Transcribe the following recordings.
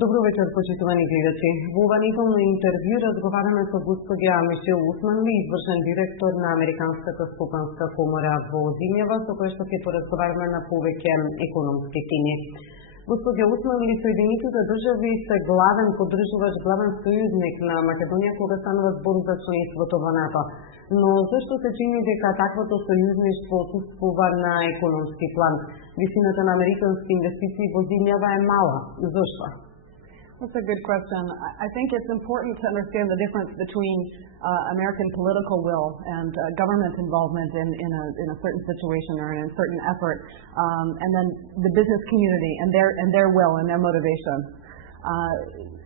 Добро вечер, почитувани гледачи. Во ова неделно интервју разговараме со госпоѓа Michelle Osmanli, извршен директор на Американската стопанска комора во земјава, со која што ќе поразговараме на повеќе економски теми. Госпоѓа Османли, Соединетите држави се главен поддржуваш, главен сојузник на Македонија кога станува збор за членството во НАТО. Но зашто се чини дека таквото сојузништво отсутствува на економски план? Висината на американски инвестиции во земјава е мала. Зашто? That's a good question. I think it's important to understand the difference between American political will and government involvement in a certain situation or in a certain effort, and then the business community and their will and their motivation.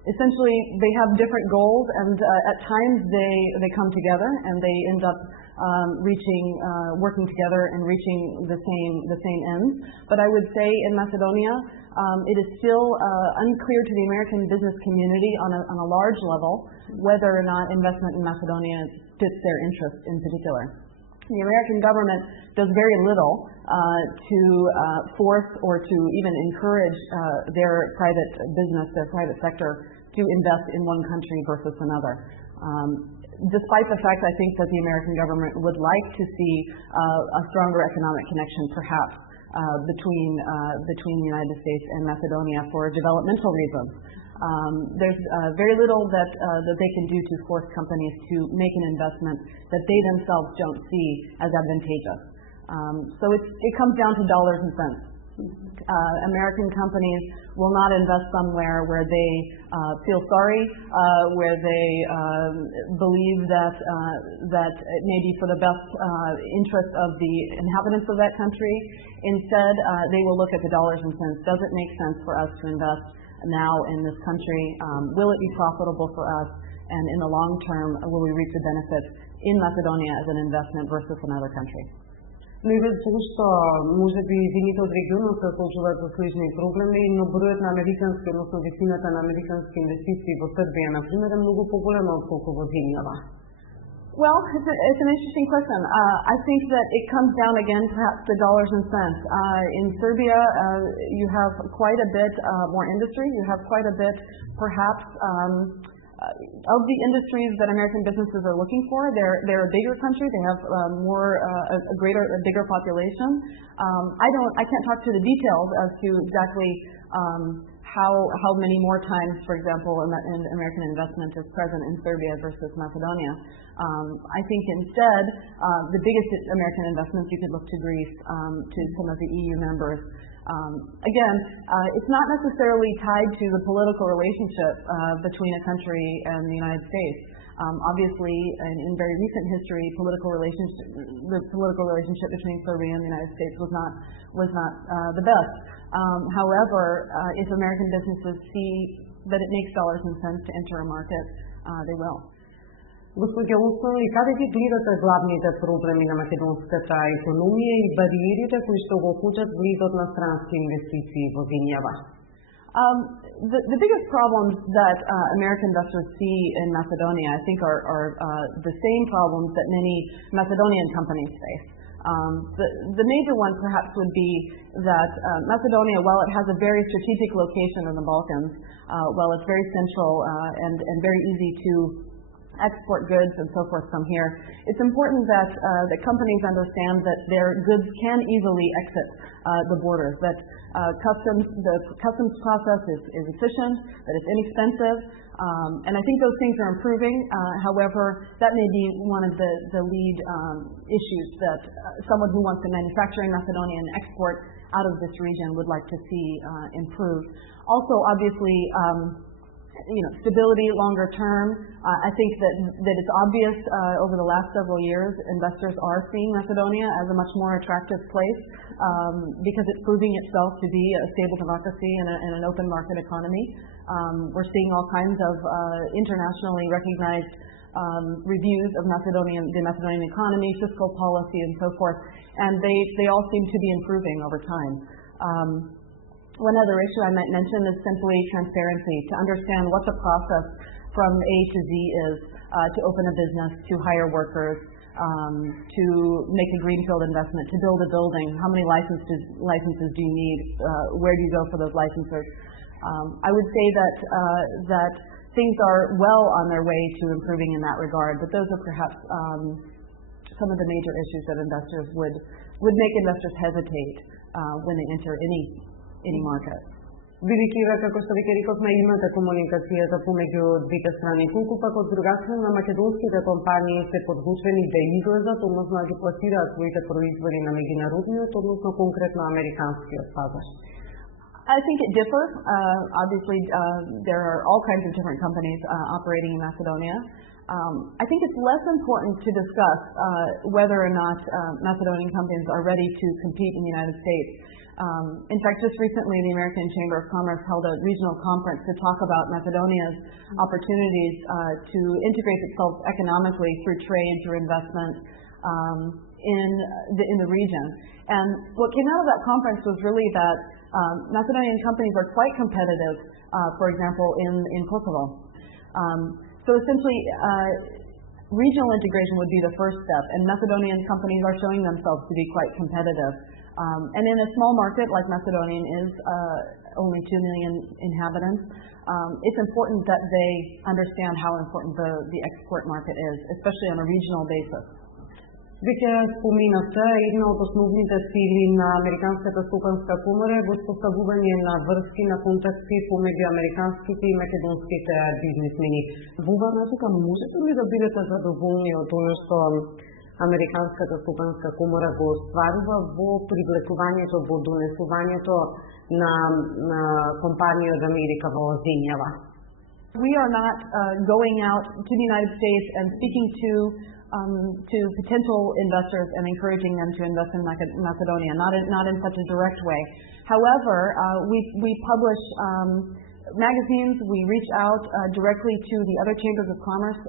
Essentially, they have different goals, and at times they come together and they end up working together and reaching the same ends. But I would say in Macedonia, it is still unclear to the American business community on a large level whether or not investment in Macedonia fits their interests in particular. The American government does very little to force or to even encourage their private business, their private sector, to invest in one country versus another. Despite the fact, I think, that the American government would like to see a stronger economic connection, perhaps, between the United States and Macedonia for developmental reasons. There's very little that they can do to force companies to make an investment that they themselves don't see as advantageous. So it comes down to dollars and cents. American companies will not invest somewhere where they feel sorry, where they believe that it may be for the best interest of the inhabitants of that country. Instead, they will look at the dollars and cents. Does it make sense for us to invest now in this country? Will it be profitable for us? And in the long term, will we reap the benefits in Macedonia as an investment versus another country? Но и зашто можеби земјите од регионот се соочуваат со слични проблеми, но бројот на американски, односно висината на американски инвестиции во Србија, например, е многу поголема отколку во земјава. Well, it's an interesting question. I think that it comes down again perhaps to dollars and cents. In Serbia, you have quite a bit more industry. You have quite a bit, perhaps, of the industries that American businesses are looking for. They're a bigger country. They have a bigger population. I can't talk to the details as to exactly how many more times, for example, an American investment is present in Serbia versus Macedonia. I think instead, the biggest American investments, you could look to Greece, to some of the EU members. Again, it's not necessarily tied to the political relationship between a country and the United States. Obviously, in very recent history, the political relationship between Serbia and the United States was not the best. However, if American businesses see that it makes dollars and cents to enter a market, they will. Госпоѓа Османли, каде ги гледате главните проблеми на македонската економија и бариерите кои што го кочат влизот на странски инвестиции во земјава? The biggest problems that American investors see in Macedonia, I think, are the same problems that many Macedonian companies face. The major one perhaps would be that Macedonia, while it has a very strategic location in the Balkans, while it's very central and very easy to export goods and so forth from here, it's important that companies understand that their goods can easily exit the borders, that the customs process is efficient, that it's inexpensive, and I think those things are improving. However, that may be one of the lead issues that someone who wants to manufacture in Macedonia and export out of this region would like to see improved. Also, obviously, stability longer term. I think that it's obvious over the last several years, investors are seeing Macedonia as a much more attractive place because it's proving itself to be a stable democracy and an open market economy. We're seeing all kinds of internationally recognized reviews of the Macedonian economy, fiscal policy, and so forth, and they all seem to be improving over time. One other issue I might mention is simply transparency, to understand what the process from A to Z is to open a business, to hire workers, to make a greenfield investment, to build a building. How many licenses do you need? Where do you go for those licenses? I would say that things are well on their way to improving in that regard, but those are perhaps some of the major issues that investors would make investors hesitate when they enter any market. Бидејќи како што веќе рековме, имате комуникацијата помеѓу двете страни, колку пак од друга страна македонските компании се подготвени да излезат, односно да ги пласираат своите производи на меѓународниот, односно конкретно американскиот пазар? I think it differs. Obviously, there are all kinds of different companies operating in Macedonia. I think it's less important to discuss whether or not Macedonian companies are ready to compete in the United States. In fact, just recently, the American Chamber of Commerce held a regional conference to talk about Macedonia's opportunities to integrate itself economically through trade, through investment in the region. And what came out of that conference was really that Macedonian companies are quite competitive, for example, in Kosovo. So essentially, regional integration would be the first step, and Macedonian companies are showing themselves to be quite competitive. And in a small market like Macedonia is, only 2 million inhabitants, it's important that they understand how important the export market is, especially on a regional basis. Веќе споминавте, една од основните цели на Американската стопанска комора е воспоставување на врски, на контакти помеѓу американските и македонските бизнисмени. Во оваа насока можете ли да бидете задоволни од тоа што Американската стопанска комора го остварува во привлекувањето, во донесувањето на компании од Америка во земјава? We are not going out to the United States and speaking to potential investors and encouraging them to invest in Macedonia, not in such a direct way. However, we publish magazines, we reach out directly to the other chambers of commerce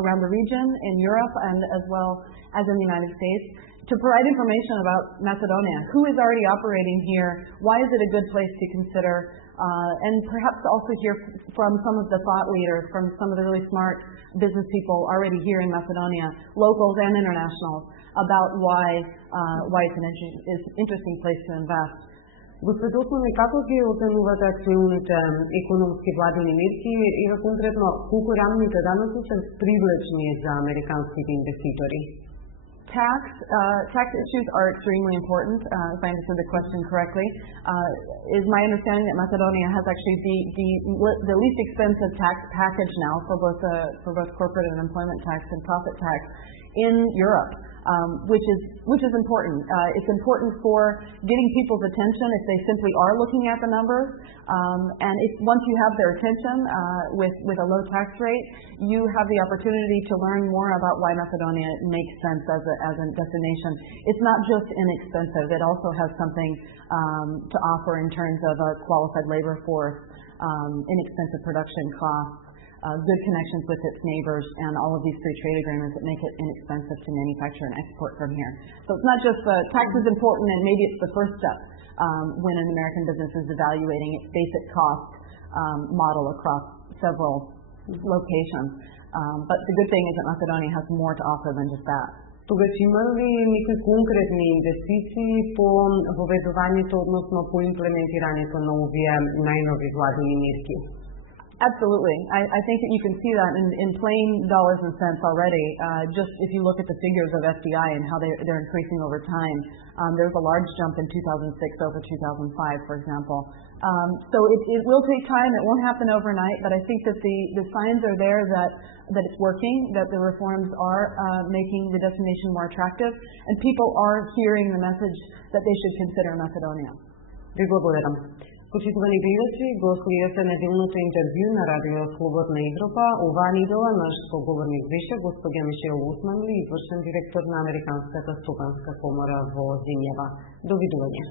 around the region, in Europe, and as well as in the United States, to provide information about Macedonia. Who is already operating here? Why is it a good place to consider? And perhaps also hear from some of the thought leaders, from some of the really smart business people already here in Macedonia, locals and internationals, about why it's an interesting place to invest. Господи Османли, како ги оценувате актуелните економски владини мерки и конкретно колку рамните данъци се привлечни за американските инвеститори? Tax issues are extremely important, if I understood the question correctly. Is my understanding that Macedonia has actually the least expensive tax package now for both corporate and employment tax and profit tax in Europe, which is important. It's important for getting people's attention if they simply are looking at the numbers, and once you have their attention with a low tax rate, you have the opportunity to learn more about why Macedonia makes sense as a destination. It's not just inexpensive; it also has something to offer in terms of a qualified labor force, inexpensive production costs, good connections with its neighbors, and all of these free trade agreements that make it inexpensive to manufacture and export from here. So it's not just tax is important, and maybe it's the first step when an American business is evaluating its basic cost model across several locations. But the good thing is that Macedonia has more to offer than just that. Тогаш има ли некои конкретни инвестиции по воведувањето, односно по имплементирањето на овие најнови владини мерки? Absolutely. I think that you can see that in plain dollars and cents already. Just if you look at the figures of FDI and how they're increasing over time, there's a large jump in 2006 over 2005, for example. So it will take time. It won't happen overnight, but I think that the signs are there that it's working, that the reforms are making the destination more attractive, and people are hearing the message that they should consider Macedonia. Ви благодарам. Почитувани гледачи, го следите неделното интервју на Радио Слободна Европа. Оваа недела наш соговорник беше господја Мишел Османли, извршен директор на Американската стопанска комора во земјава. Довидување.